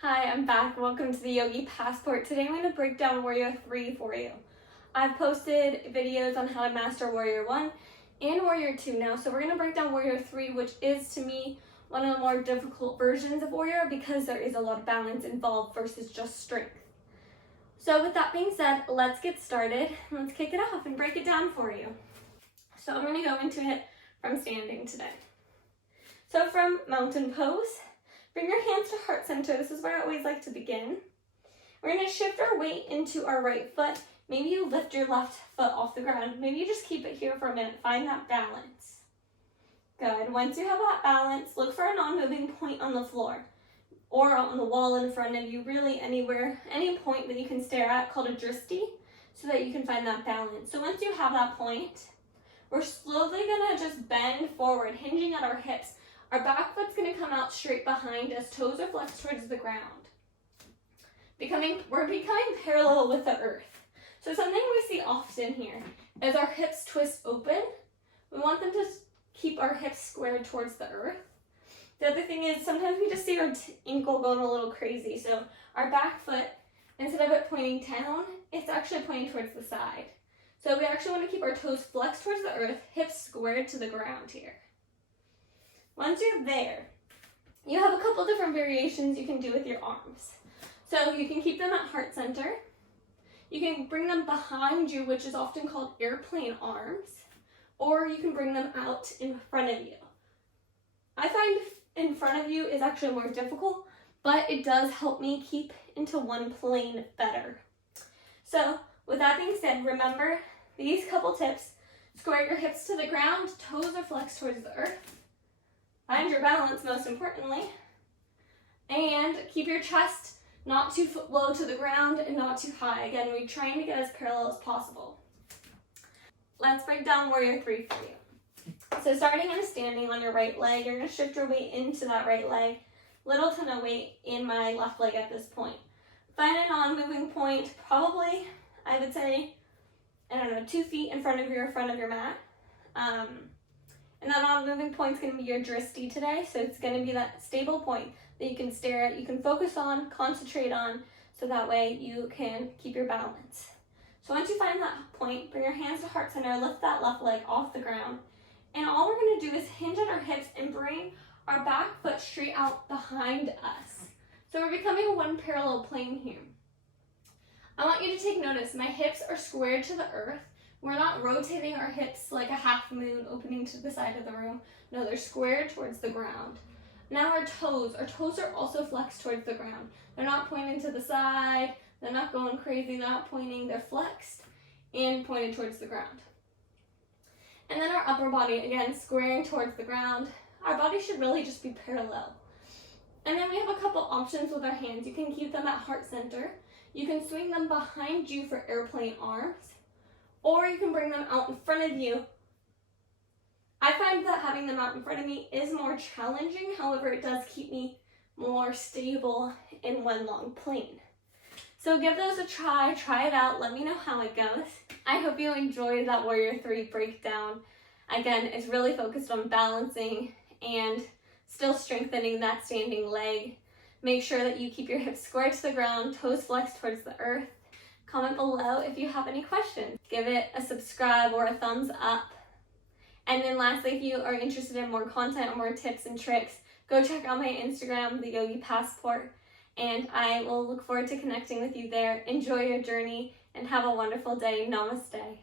Hi, I'm back. Welcome to the Yogi Passport. Today I'm going to break down Warrior 3 for you. I've posted videos on how to master Warrior 1 and Warrior 2 now, so we're going to break down Warrior 3, which is to me one of the more difficult versions of Warrior because there is a lot of balance involved versus just strength. So with that being said, let's get started. Let's kick it off and break it down for you. So I'm going to go into it from standing today. So from mountain pose, bring your hands to heart center. This is where I always like to begin. We're going to shift our weight into our right foot. Maybe you lift your left foot off the ground. Maybe you just keep it here for a minute. Find that balance. Good. Once you have that balance, look for a non-moving point on the floor or on the wall in front of you, really anywhere, any point that you can stare at called a drishti, so that you can find that balance. So once you have that point, we're slowly going to just bend forward, hinging at our hips. Our back foot's going to come out straight behind us, toes are flexed towards the ground. We're becoming parallel with the earth. So something we see often here is our hips twist open. We want them to keep our hips squared towards the earth. The other thing is sometimes we just see our ankle going a little crazy. So our back foot, instead of it pointing down, it's actually pointing towards the side. So we actually want to keep our toes flexed towards the earth, hips squared to the ground here. Once you're there, you have a couple different variations you can do with your arms. So you can keep them at heart center. You can bring them behind you, which is often called airplane arms, or you can bring them out in front of you. I find in front of you is actually more difficult, but it does help me keep into one plane better. So with that being said, remember these couple tips. Square your hips to the ground, toes are flexed towards the earth. Find your balance, most importantly, and keep your chest not too low to the ground and not too high. Again, we're trying to get as parallel as possible. Let's break down Warrior 3 for you. So starting in standing on your right leg, you're going to shift your weight into that right leg. Little to no weight in my left leg at this point. Find a non-moving point, probably, I would say, 2 feet in front of your mat. And that non-moving point is going to be your drishti today. So it's going to be that stable point that you can stare at, you can focus on, concentrate on, so that way you can keep your balance. So once you find that point, bring your hands to heart center, lift that left leg off the ground. And all we're going to do is hinge at our hips and bring our back foot straight out behind us. So we're becoming one parallel plane here. I want you to take notice, my hips are squared to the earth. We're not rotating our hips like a half moon opening to the side of the room. No, they're squared towards the ground. Now our toes are also flexed towards the ground. They're not pointing to the side, they're not going crazy, they're not pointing, they're flexed and pointed towards the ground. And then our upper body, again, squaring towards the ground. Our body should really just be parallel. And then we have a couple options with our hands. You can keep them at heart center. You can swing them behind you for airplane arms. Or you can bring them out in front of you. I find that having them out in front of me is more challenging. However, it does keep me more stable in one long plane. So give those a try it out. Let me know how it goes. I hope you enjoyed that Warrior 3 breakdown. Again, it's really focused on balancing and still strengthening that standing leg. Make sure that you keep your hips squared to the ground, toes flexed towards the earth. Comment below if you have any questions. Give it a subscribe or a thumbs up. And then lastly, if you are interested in more content or more tips and tricks, go check out my Instagram, the Yogi Passport, and I will look forward to connecting with you there. Enjoy your journey and have a wonderful day. Namaste.